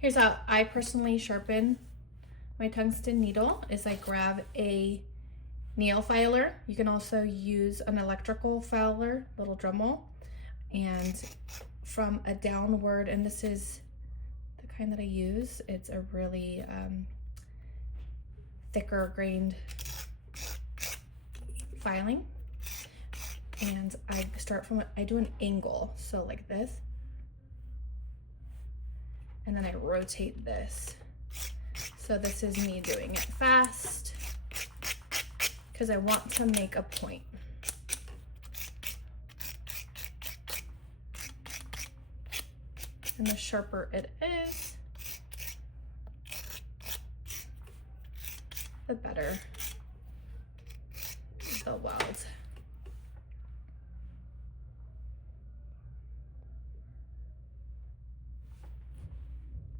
Here's how I personally sharpen my tungsten needle is I grab a nail filer. You can also use an electrical filer, little Dremel, and from a downward, and this is the kind that I use. It's a really thicker grained filing. And I start from, I do an angle, so like this. And then I rotate this. So this is me doing it fast because I want to make a point. And the sharper it is, the better the weld.